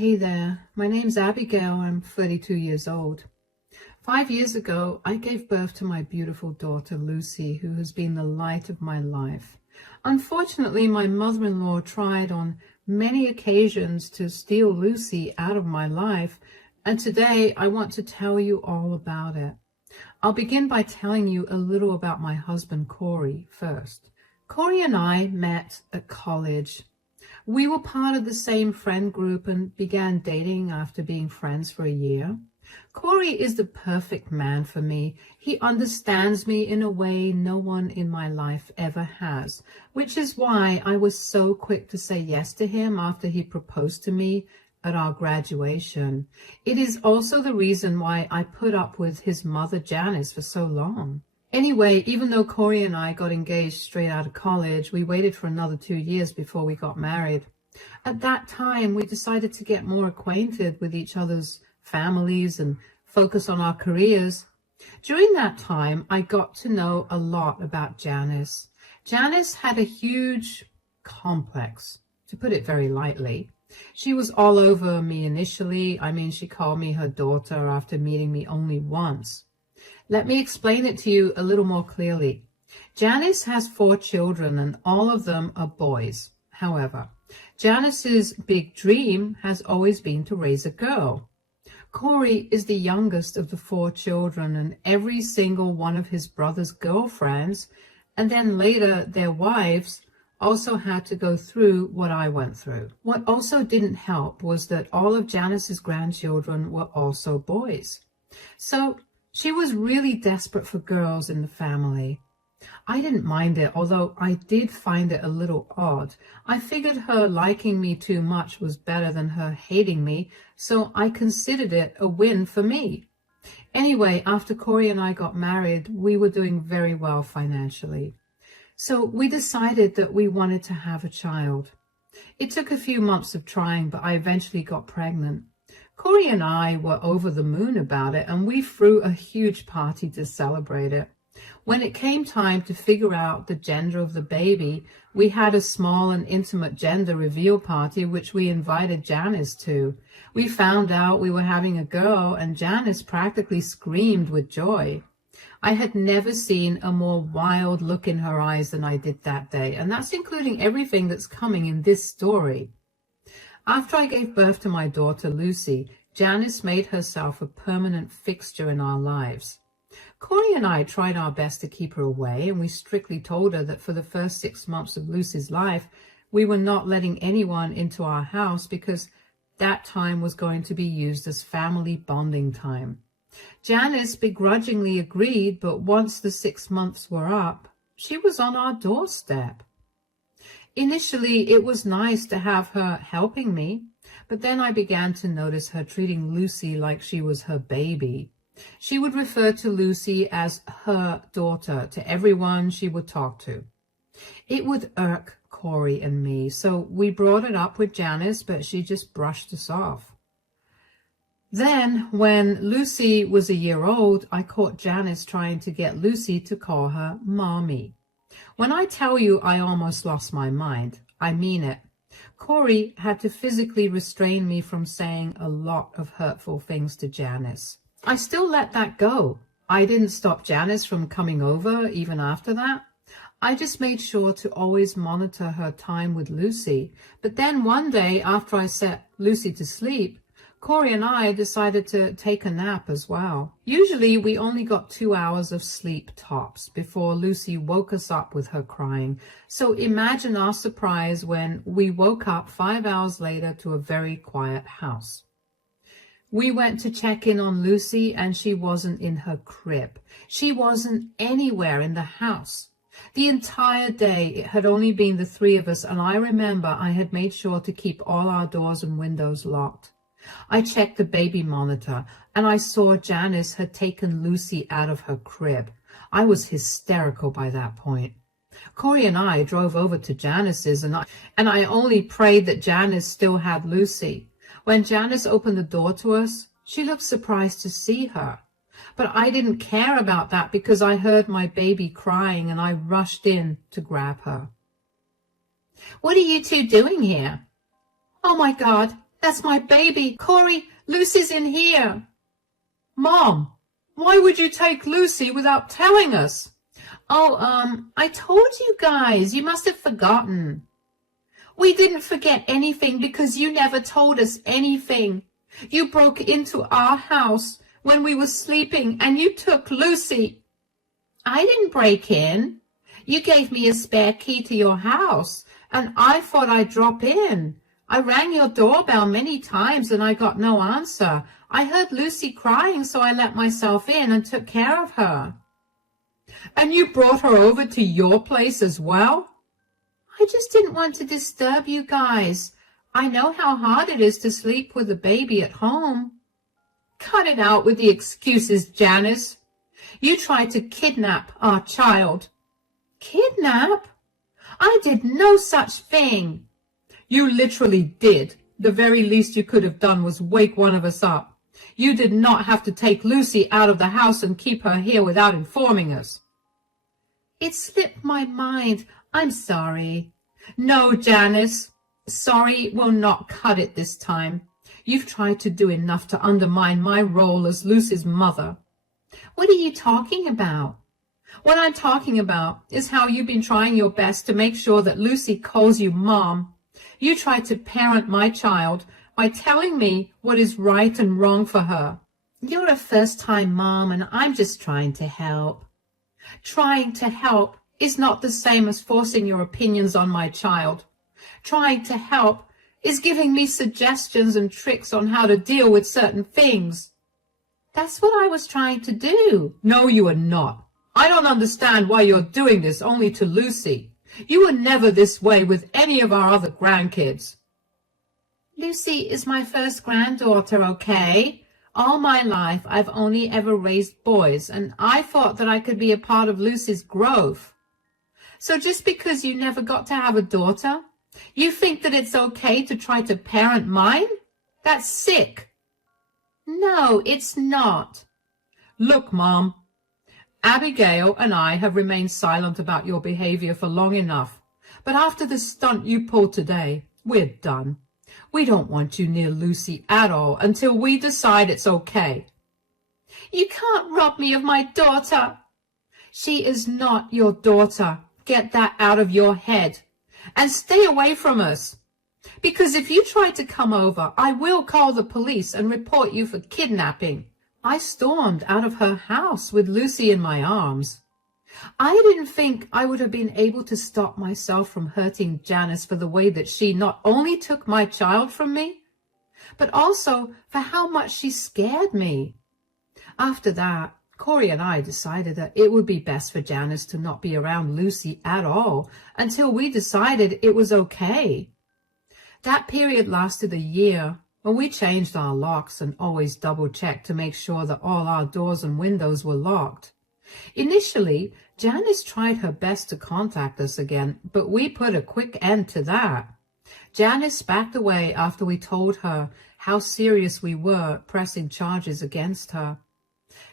Hey there, my name's Abigail. I'm 32 years old. 5 years ago, I gave birth to my beautiful daughter, Lucy, who has been the light of my life. Unfortunately, my mother-in-law tried on many occasions to steal Lucy out of my life, and today I want to tell you all about it. I'll begin by telling you a little about my husband, Corey, first. Corey and I met at college. We were part of the same friend group and began dating after being friends for a year. Corey is the perfect man for me. He understands me in a way no one in my life ever has, which is why I was so quick to say yes to him after he proposed to me at our graduation. It is also the reason why I put up with his mother, Janice, for so long. Anyway, even though Corey and I got engaged straight out of college, we waited for another 2 years before we got married. At that time, we decided to get more acquainted with each other's families and focus on our careers. During that time, I got to know a lot about Janice. Janice had a huge complex, to put it very lightly. She was all over me initially. She called me her daughter after meeting me only once. Let me explain it to you a little more clearly. Janice has 4 children and all of them are boys. However, Janice's big dream has always been to raise a girl. Corey is the youngest of the 4 children, and every single one of his brother's girlfriends, and then later their wives, also had to go through what I went through. What also didn't help was that all of Janice's grandchildren were also boys. So she was really desperate for girls in the family. I didn't mind it, although I did find it a little odd. I figured her liking me too much was better than her hating me, so I considered it a win for me. Anyway, after Corey and I got married, we were doing very well financially. So we decided that we wanted to have a child. It took a few months of trying, but I eventually got pregnant. Corey and I were over the moon about it, and we threw a huge party to celebrate it. When it came time to figure out the gender of the baby, we had a small and intimate gender reveal party, which we invited Janice to. We found out we were having a girl, and Janice practically screamed with joy. I had never seen a more wild look in her eyes than I did that day, and that's including everything that's coming in this story. After I gave birth to my daughter, Lucy, Janice made herself a permanent fixture in our lives. Corey and I tried our best to keep her away, and we strictly told her that for the first 6 months of Lucy's life, we were not letting anyone into our house because that time was going to be used as family bonding time. Janice begrudgingly agreed, but once the 6 months were up, she was on our doorstep. Initially, it was nice to have her helping me, but then I began to notice her treating Lucy like she was her baby. She would refer to Lucy as her daughter to everyone she would talk to. It would irk Corey and me, so we brought it up with Janice, but she just brushed us off. Then, when Lucy was a year old, I caught Janice trying to get Lucy to call her Mommy. When I tell you I almost lost my mind, I mean it. Corey had to physically restrain me from saying a lot of hurtful things to Janice. I still let that go. I didn't stop Janice from coming over even after that. I just made sure to always monitor her time with Lucy. But then one day, after I set Lucy to sleep, Corey and I decided to take a nap as well. Usually we only got 2 hours of sleep tops before Lucy woke us up with her crying. So imagine our surprise when we woke up 5 hours later to a very quiet house. We went to check in on Lucy and she wasn't in her crib. She wasn't anywhere in the house. The entire day it had only been the 3 of us, and I remember I had made sure to keep all our doors and windows locked. I checked the baby monitor, and I saw Janice had taken Lucy out of her crib. I was hysterical by that point. Corey and I drove over to Janice's, and I only prayed that Janice still had Lucy. When Janice opened the door to us, she looked surprised to see her. But I didn't care about that because I heard my baby crying, and I rushed in to grab her. "What are you two doing here?" "Oh my God, That's my baby. Corey, Lucy's in here. Mom, why would you take Lucy without telling us? Oh, I told you guys. You must have forgotten. We didn't forget anything because you never told us anything. You broke into our house when we were sleeping and you took Lucy. I didn't break in. You gave me a spare key to your house and I thought I'd drop in. I rang your doorbell many times and I got no answer. I heard Lucy crying, so I let myself in and took care of her. And you brought her over to your place as well? I just didn't want to disturb you guys. I know how hard it is to sleep with a baby at home. Cut it out with the excuses, Janice. You tried to kidnap our child. Kidnap? I did no such thing. You literally did. The very least you could have done was wake one of us up. You did not have to take Lucy out of the house and keep her here without informing us. It slipped my mind. I'm sorry. No, Janice. Sorry will not cut it this time. You've tried to do enough to undermine my role as Lucy's mother. What are you talking about? What I'm talking about is how you've been trying your best to make sure that Lucy calls you Mom. You tried to parent my child by telling me what is right and wrong for her. You're a first-time mom and I'm just trying to help. Trying to help is not the same as forcing your opinions on my child. Trying to help is giving me suggestions and tricks on how to deal with certain things. That's what I was trying to do. No, you are not. I don't understand why you're doing this only to Lucy. You were never this way with any of our other grandkids. Lucy is my first granddaughter, okay? All my life, I've only ever raised boys, and I thought that I could be a part of Lucy's growth. So just because you never got to have a daughter, you think that it's okay to try to parent mine? That's sick. No, it's not. Look, Mom, Abigail and I have remained silent about your behavior for long enough, but after the stunt you pulled today, we're done. We don't want you near Lucy at all until we decide it's okay. You can't rob me of my daughter. She is not your daughter. Get that out of your head. And stay away from us. Because if you try to come over, I will call the police and report you for kidnapping. I stormed out of her house with Lucy in my arms. I didn't think I would have been able to stop myself from hurting Janice for the way that she not only took my child from me, but also for how much she scared me. After that, Corey and I decided that it would be best for Janice to not be around Lucy at all until we decided it was okay. That period lasted a year, and we changed our locks and always double-checked to make sure that all our doors and windows were locked. Initially, Janice tried her best to contact us again, but we put a quick end to that. Janice backed away after we told her how serious we were pressing charges against her.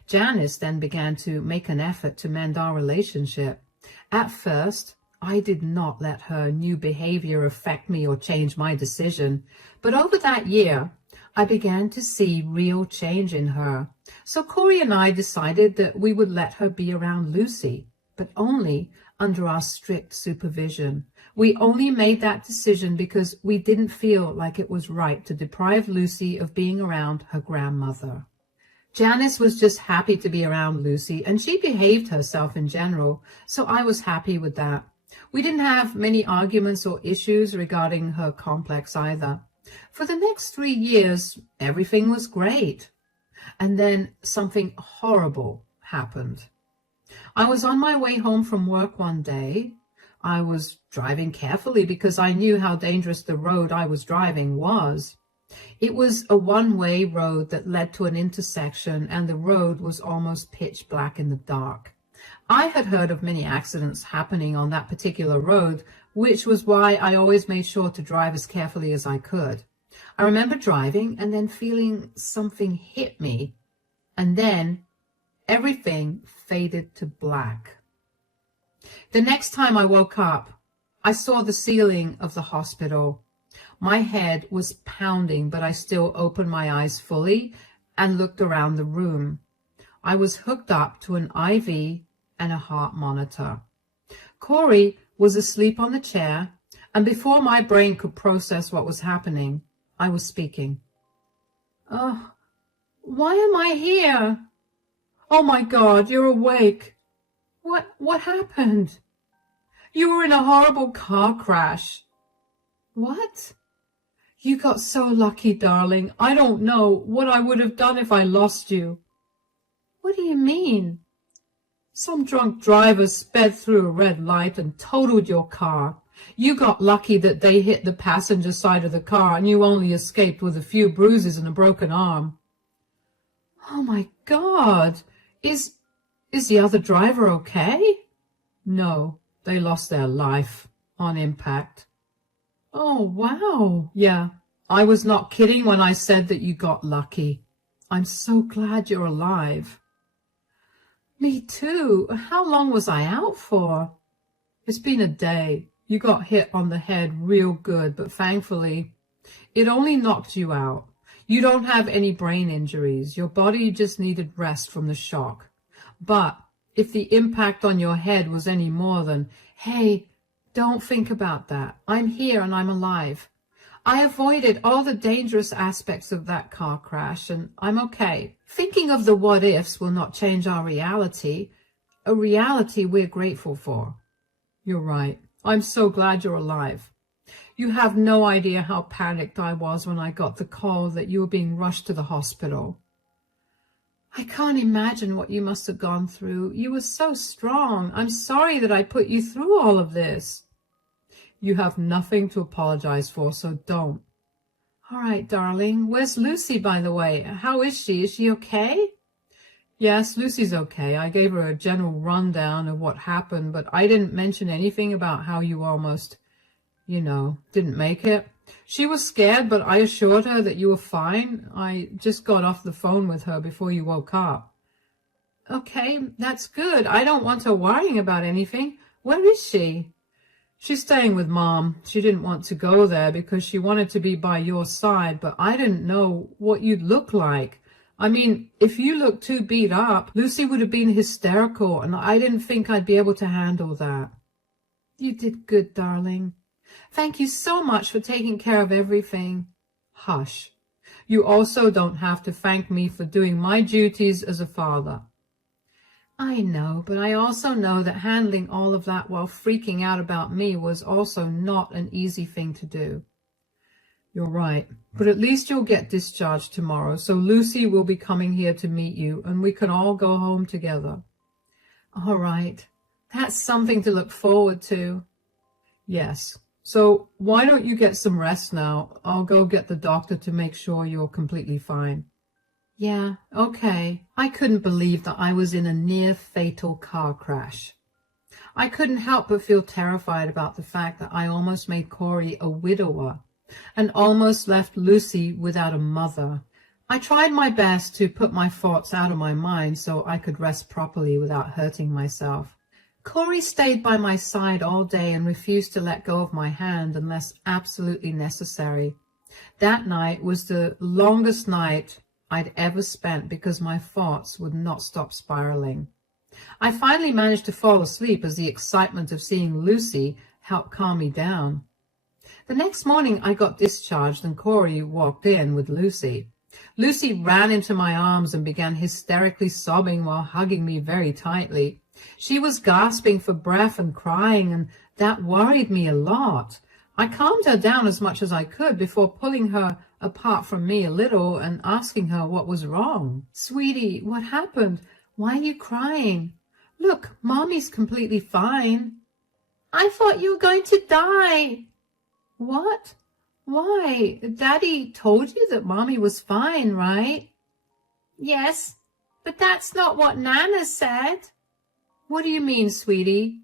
Janice then began to make an effort to mend our relationship. At first, I did not let her new behavior affect me or change my decision, but over that year, I began to see real change in her. So Corey and I decided that we would let her be around Lucy, but only under our strict supervision. We only made that decision because we didn't feel like it was right to deprive Lucy of being around her grandmother. Janice was just happy to be around Lucy, and she behaved herself in general, so I was happy with that. We didn't have many arguments or issues regarding her complex either. For the next 3 years, everything was great. And then something horrible happened. I was on my way home from work one day. I was driving carefully because I knew how dangerous the road I was driving was. It was a one-way road that led to an intersection, and the road was almost pitch black in the dark. I had heard of many accidents happening on that particular road, which was why I always made sure to drive as carefully as I could. I remember driving and then feeling something hit me, and then everything faded to black. The next time I woke up, I saw the ceiling of the hospital. My head was pounding, but I still opened my eyes fully and looked around the room. I was hooked up to an IV and a heart monitor. Corey was asleep on the chair, and before my brain could process what was happening, I was speaking. "Oh, why am I here? Oh my God, you're awake. What happened? You were in a horrible car crash." "What?" "You got so lucky, darling. I don't know what I would have done if I lost you." "What do you mean?" "Some drunk driver sped through a red light and totaled your car. You got lucky that they hit the passenger side of the car and you only escaped with a few bruises and a broken arm." "Oh my God! Is the other driver okay?" "No, they lost their life on impact." "Oh, wow." "Yeah, I was not kidding when I said that you got lucky. I'm so glad you're alive." "Me too. How long was I out for?" "It's been a day. You got hit on the head real good, but thankfully it only knocked you out. You don't have any brain injuries. Your body just needed rest from the shock. But if the impact on your head was any more than, hey, don't think about that. I'm here and I'm alive. I avoided all the dangerous aspects of that car crash and I'm okay. Thinking of the what ifs will not change our reality, a reality we're grateful for." "You're right. I'm so glad you're alive. You have no idea how panicked I was when I got the call that you were being rushed to the hospital." "I can't imagine what you must have gone through. You were so strong. I'm sorry that I put you through all of this." "You have nothing to apologize for, so don't." "All right, darling. Where's Lucy, by the way? How is she? Is she okay?" "Yes, Lucy's okay. I gave her a general rundown of what happened, but I didn't mention anything about how you almost, didn't make it. She was scared, but I assured her that you were fine. I just got off the phone with her before you woke up." "Okay, that's good. I don't want her worrying about anything. Where is she?" "She's staying with Mom. She didn't want to go there because she wanted to be by your side, but I didn't know what you'd look like. I mean, if you looked too beat up, Lucy would have been hysterical, and I didn't think I'd be able to handle that." "You did good, darling. Thank you so much for taking care of everything." "Hush. You also don't have to thank me for doing my duties as a father." "I know, but I also know that handling all of that while freaking out about me was also not an easy thing to do." "You're right, but at least you'll get discharged tomorrow, so Lucy will be coming here to meet you, and we can all go home together." "All right. That's something to look forward to." "Yes. So why don't you get some rest now? I'll go get the doctor to make sure you're completely fine." "Yeah, okay." I couldn't believe that I was in a near-fatal car crash. I couldn't help but feel terrified about the fact that I almost made Corey a widower and almost left Lucy without a mother. I tried my best to put my thoughts out of my mind so I could rest properly without hurting myself. Corey stayed by my side all day and refused to let go of my hand unless absolutely necessary. That night was the longest night I'd ever spent because my thoughts would not stop spiraling. I finally managed to fall asleep as the excitement of seeing Lucy helped calm me down. The next morning I got discharged and Corey walked in with Lucy. Lucy ran into my arms and began hysterically sobbing while hugging me very tightly. She was gasping for breath and crying, and that worried me a lot. I calmed her down as much as I could before pulling her apart from me a little and asking her what was wrong. "Sweetie, what happened? Why are you crying? Look, Mommy's completely fine." "I thought you were going to die." "What? Why? Daddy told you that Mommy was fine, right?" "Yes, but that's not what Nana said." "What do you mean, sweetie?"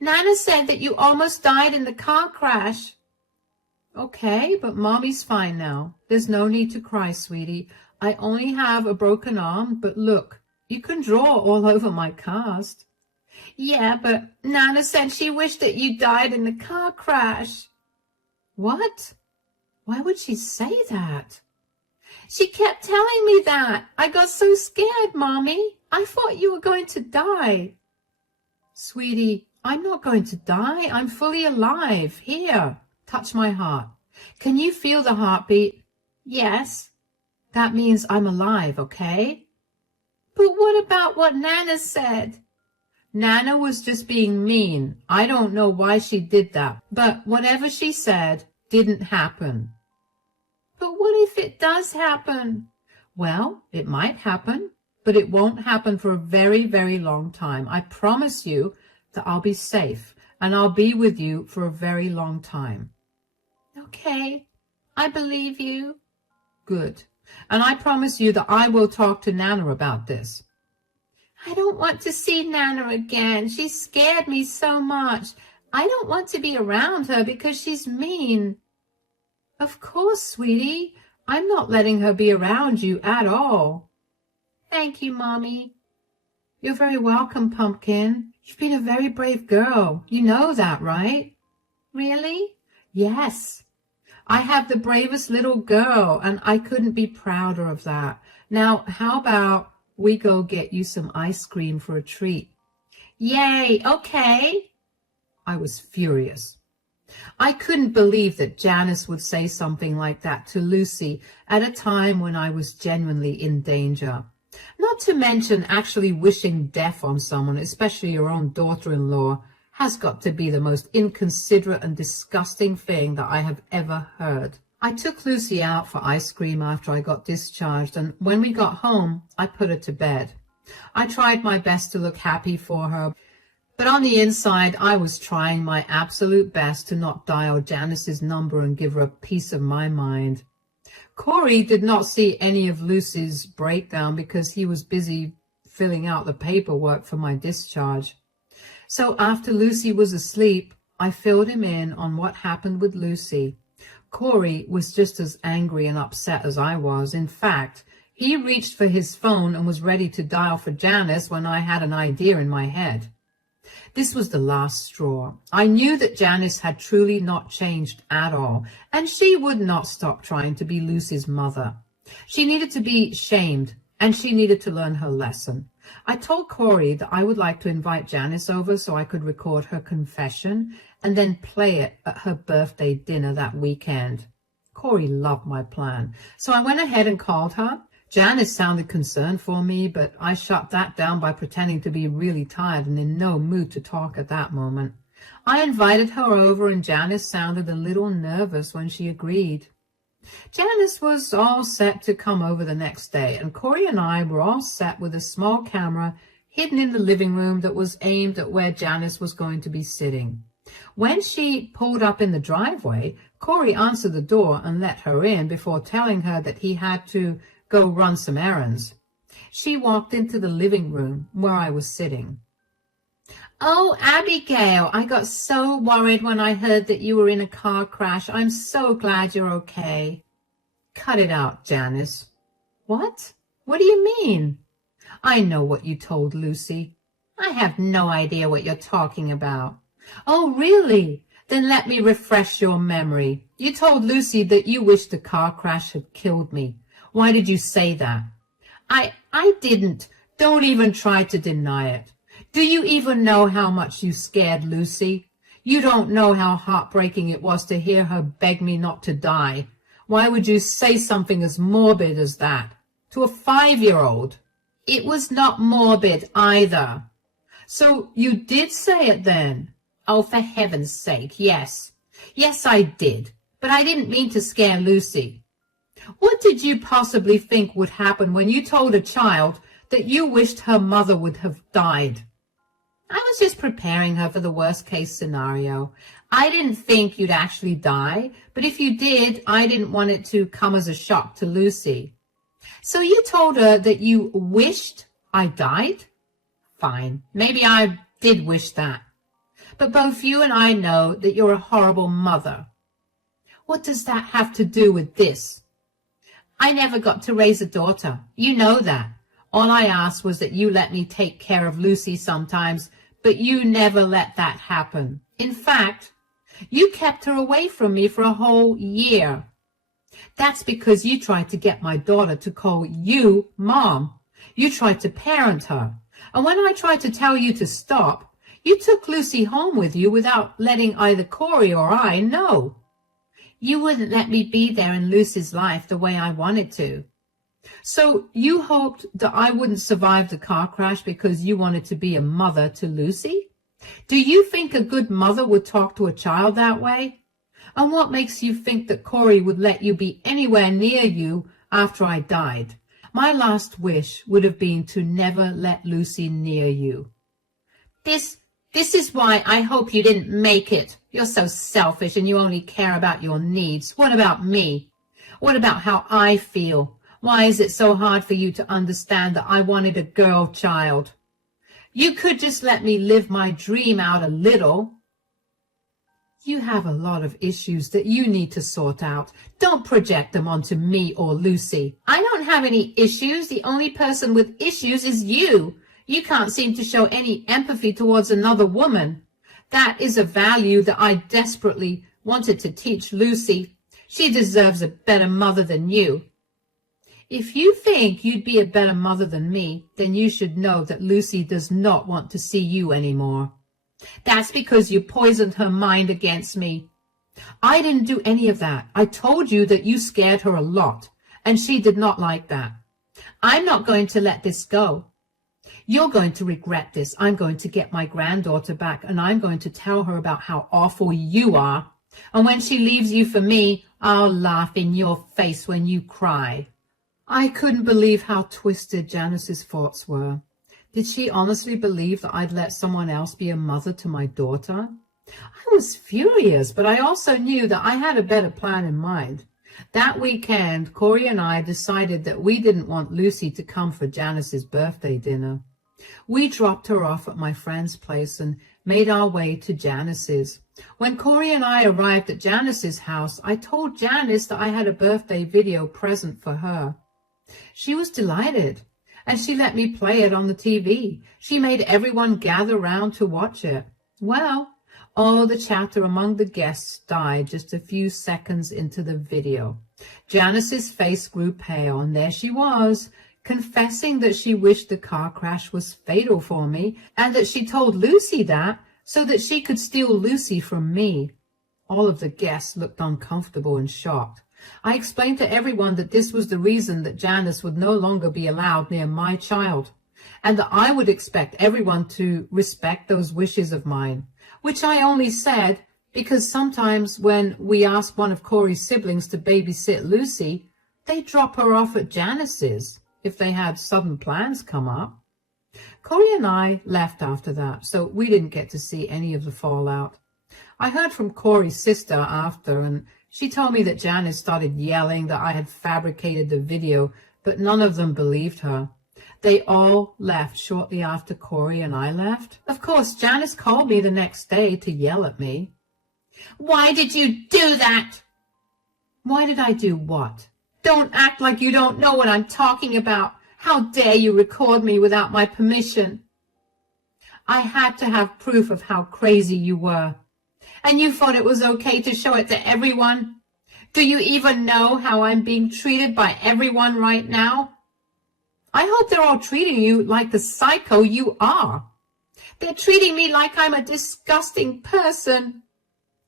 "Nana said that you almost died in the car crash." "Okay, but Mommy's fine now. There's no need to cry, sweetie. I only have a broken arm, but look, you can draw all over my cast." "Yeah, but Nana said she wished that you died in the car crash." "What?" Why would she say that? She kept telling me that. I got so scared, Mommy. I thought you were going to die. Sweetie, I'm not going to die. I'm fully alive. Here, touch my heart. Can you feel the heartbeat? Yes. That means I'm alive, okay? But what about what Nana said? Nana was just being mean. I don't know why she did that, but whatever she said didn't happen. But what if it does happen? Well, it might happen, but it won't happen for a very, very long time. I promise you that I'll be safe and I'll be with you for a very long time. Okay, I believe you. Good. And I promise you that I will talk to Nana about this. I don't want to see Nana again. She scared me so much. I don't want to be around her because she's mean. Of course, sweetie. I'm not letting her be around you at all. Thank you, Mommy. You're very welcome, Pumpkin. You've been a very brave girl. You know that, right? Really? Yes. I have the bravest little girl, and I couldn't be prouder of that. Now, how about we go get you some ice cream for a treat? Yay, okay. I was furious. I couldn't believe that Janice would say something like that to Lucy at a time when I was genuinely in danger. Not to mention actually wishing death on someone, especially your own daughter-in-law, has got to be the most inconsiderate and disgusting thing that I have ever heard. I took Lucy out for ice cream after I got discharged, and when we got home, I put her to bed. I tried my best to look happy for her, but on the inside, I was trying my absolute best to not dial Janice's number and give her a piece of my mind. Corey did not see any of Lucy's breakdown because he was busy filling out the paperwork for my discharge. So after Lucy was asleep, I filled him in on what happened with Lucy. Corey was just as angry and upset as I was. In fact, he reached for his phone and was ready to dial for Janice when I had an idea in my head. This was the last straw. I knew that Janice had truly not changed at all, and she would not stop trying to be Lucy's mother. She needed to be shamed, and she needed to learn her lesson. I told Corey that I would like to invite Janice over so I could record her confession and then play it at her birthday dinner that weekend. Corey loved my plan, so I went ahead and called her. Janice sounded concerned for me, but I shut that down by pretending to be really tired and in no mood to talk at that moment. I invited her over, and Janice sounded a little nervous when she agreed. Janice was all set to come over the next day, and Corey and I were all set with a small camera hidden in the living room that was aimed at where Janice was going to be sitting. When she pulled up in the driveway, Corey answered the door and let her in before telling her that he had to go run some errands. She walked into the living room where I was sitting. Oh, Abigail, I got so worried when I heard that you were in a car crash. I'm so glad you're okay. Cut it out, Janice. What? What do you mean? I know what you told Lucy. I have no idea what you're talking about. Oh, really? Then let me refresh your memory. You told Lucy that you wished the car crash had killed me. Why did you say that? I didn't. Don't even try to deny it. Do you even know how much you scared Lucy? You don't know how heartbreaking it was to hear her beg me not to die. Why would you say something as morbid as that to a 5-year-old? It was not morbid either. So you did say it then? Oh, for heaven's sake, yes. Yes, I did. But I didn't mean to scare Lucy. What did you possibly think would happen when you told a child that you wished her mother would have died? I was just preparing her for the worst-case scenario. I didn't think you'd actually die, but if you did, I didn't want it to come as a shock to Lucy. So you told her that you wished I died? Fine, maybe I did wish that. But both you and I know that you're a horrible mother. What does that have to do with this? I never got to raise a daughter. You know that. All I asked was that you let me take care of Lucy sometimes, but you never let that happen. In fact, you kept her away from me for a whole year. That's because you tried to get my daughter to call you Mom. You tried to parent her. And when I tried to tell you to stop, you took Lucy home with you without letting either Corey or I know. You wouldn't let me be there in Lucy's life the way I wanted to. So you hoped that I wouldn't survive the car crash because you wanted to be a mother to Lucy? Do you think a good mother would talk to a child that way? And what makes you think that Corey would let you be anywhere near you after I died? My last wish would have been to never let Lucy near you. This is why I hope you didn't make it. You're so selfish and you only care about your needs. What about me? What about how I feel? Why is it so hard for you to understand that I wanted a girl child? You could just let me live my dream out a little. You have a lot of issues that you need to sort out. Don't project them onto me or Lucy. I don't have any issues. The only person with issues is you. You can't seem to show any empathy towards another woman. That is a value that I desperately wanted to teach Lucy. She deserves a better mother than you. If you think you'd be a better mother than me, then you should know that Lucy does not want to see you anymore. That's because you poisoned her mind against me. I didn't do any of that. I told you that you scared her a lot, and she did not like that. I'm not going to let this go. You're going to regret this. I'm going to get my granddaughter back, and I'm going to tell her about how awful you are. And when she leaves you for me, I'll laugh in your face when you cry. I couldn't believe how twisted Janice's thoughts were. Did she honestly believe that I'd let someone else be a mother to my daughter? I was furious, but I also knew that I had a better plan in mind. That weekend, Corey and I decided that we didn't want Lucy to come for Janice's birthday dinner. We dropped her off at my friend's place and made our way to Janice's. When Corey and I arrived at Janice's house, I told Janice that I had a birthday video present for her. She was delighted, and she let me play it on the TV. She made everyone gather round to watch it. Well, all the chatter among the guests died just a few seconds into the video. Janice's face grew pale, and there she was, confessing that she wished the car crash was fatal for me, and that she told Lucy that so that she could steal Lucy from me. All of the guests looked uncomfortable and shocked. I explained to everyone that this was the reason that Janice would no longer be allowed near my child, and that I would expect everyone to respect those wishes of mine, which I only said because sometimes when we ask one of Corey's siblings to babysit Lucy, they drop her off at Janice's if they had sudden plans come up. Corey and I left after that, so we didn't get to see any of the fallout. I heard from Corey's sister after, and she told me that Janice started yelling that I had fabricated the video, but none of them believed her. They all left shortly after Corey and I left. Of course, Janice called me the next day to yell at me. Why did you do that? Why did I do what? Don't act like you don't know what I'm talking about. How dare you record me without my permission? I had to have proof of how crazy you were. And you thought it was okay to show it to everyone? Do you even know how I'm being treated by everyone right now? I hope they're all treating you like the psycho you are. They're treating me like I'm a disgusting person.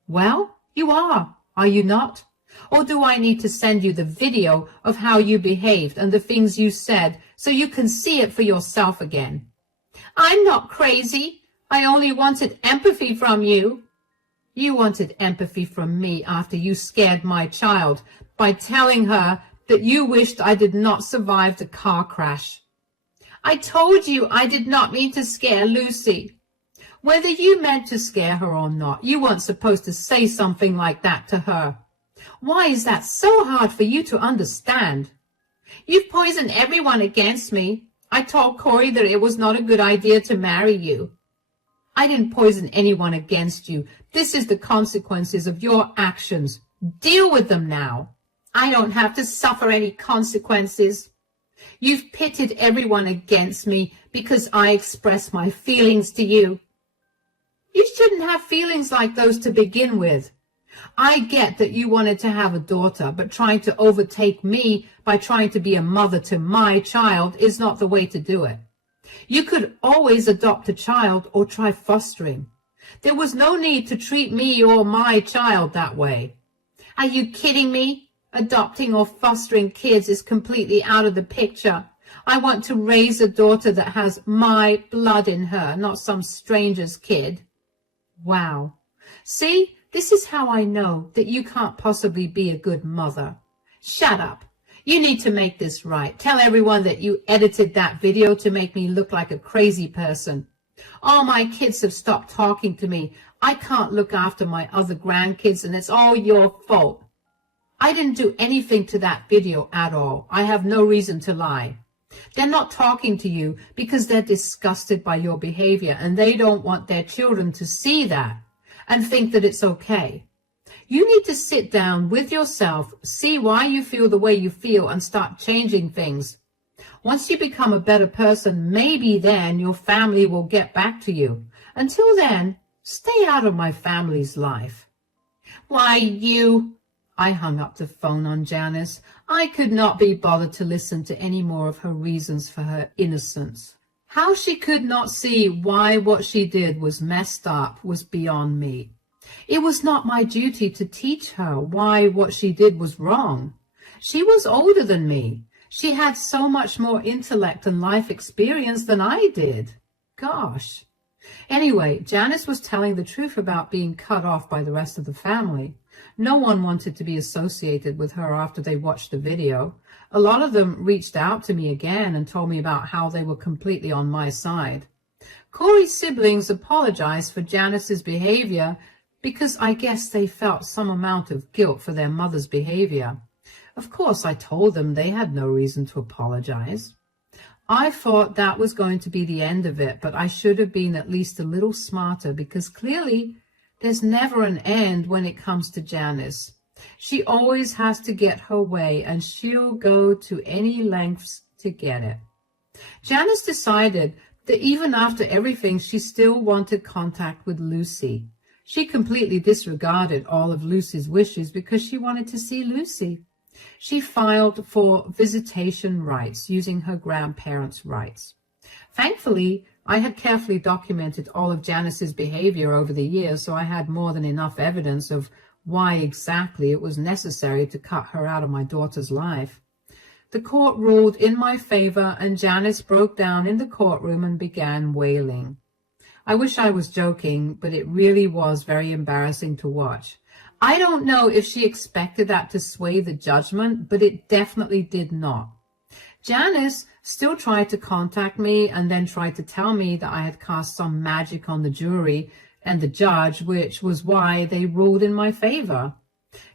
Well, you are you not? Or do I need to send you the video of how you behaved and the things you said so you can see it for yourself again? I'm not crazy. I only wanted empathy from you. You wanted empathy from me after you scared my child by telling her that you wished I did not survive the car crash. I told you I did not mean to scare Lucy. Whether you meant to scare her or not, you weren't supposed to say something like that to her. Why is that so hard for you to understand? You've poisoned everyone against me. I told Corey that it was not a good idea to marry you. I didn't poison anyone against you. This is the consequences of your actions. Deal with them now. I don't have to suffer any consequences. You've pitted everyone against me because I express my feelings to you. You shouldn't have feelings like those to begin with. I get that you wanted to have a daughter, but trying to overtake me by trying to be a mother to my child is not the way to do it. You could always adopt a child or try fostering. There was no need to treat me or my child that way. Are you kidding me? Adopting or fostering kids is completely out of the picture. I want to raise a daughter that has my blood in her, not some stranger's kid. Wow. See, this is how I know that you can't possibly be a good mother. Shut up. You need to make this right. Tell everyone that you edited that video to make me look like a crazy person. All my kids have stopped talking to me. I can't look after my other grandkids, and it's all your fault. I didn't do anything to that video at all. I have no reason to lie. They're not talking to you because they're disgusted by your behavior, and they don't want their children to see that and think that it's okay. You need to sit down with yourself, see why you feel the way you feel, and start changing things. Once you become a better person, maybe then your family will get back to you. Until then, stay out of my family's life. Why, you... I hung up the phone on Janice. I could not be bothered to listen to any more of her reasons for her innocence. How she could not see why what she did was messed up was beyond me. It was not my duty to teach her why what she did was wrong. She was older than me. She had so much more intellect and life experience than I did. Gosh. Anyway, Janice was telling the truth about being cut off by the rest of the family. No one wanted to be associated with her after they watched the video. A lot of them reached out to me again and told me about how they were completely on my side. Corey's siblings apologized for Janice's behavior because I guess they felt some amount of guilt for their mother's behavior. Of course, I told them they had no reason to apologize. I thought that was going to be the end of it, but I should have been at least a little smarter because clearly there's never an end when it comes to Janice. She always has to get her way, and she'll go to any lengths to get it. Janice decided that even after everything, she still wanted contact with Lucy. She completely disregarded all of Lucy's wishes because she wanted to see Lucy. She filed for visitation rights using her grandparents' rights. Thankfully, I had carefully documented all of Janice's behavior over the years, so I had more than enough evidence of why exactly it was necessary to cut her out of my daughter's life. The court ruled in my favor, and Janice broke down in the courtroom and began wailing. I wish I was joking, but it really was very embarrassing to watch. I don't know if she expected that to sway the judgment, but it definitely did not. Janice still tried to contact me and then tried to tell me that I had cast some magic on the jury and the judge, which was why they ruled in my favor.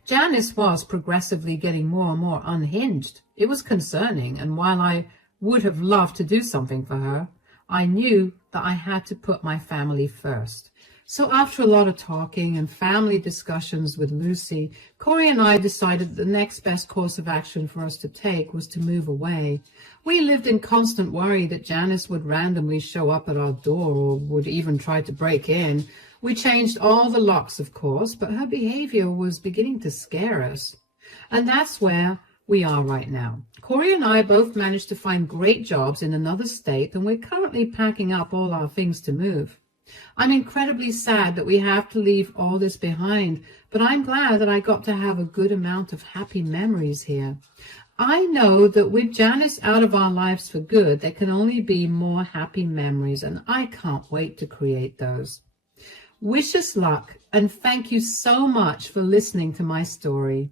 Janice was progressively getting more and more unhinged. It was concerning, and while I would have loved to do something for her, I knew that I had to put my family first. So after a lot of talking and family discussions with Lucy, Corey and I decided the next best course of action for us to take was to move away. We lived in constant worry that Janice would randomly show up at our door or would even try to break in. We changed all the locks, of course, but her behavior was beginning to scare us. And that's where we are right now. Corey and I both managed to find great jobs in another state, and we're currently packing up all our things to move. I'm incredibly sad that we have to leave all this behind, but I'm glad that I got to have a good amount of happy memories here. I know that with Janice out of our lives for good, there can only be more happy memories, and I can't wait to create those. Wish us luck, and thank you so much for listening to my story.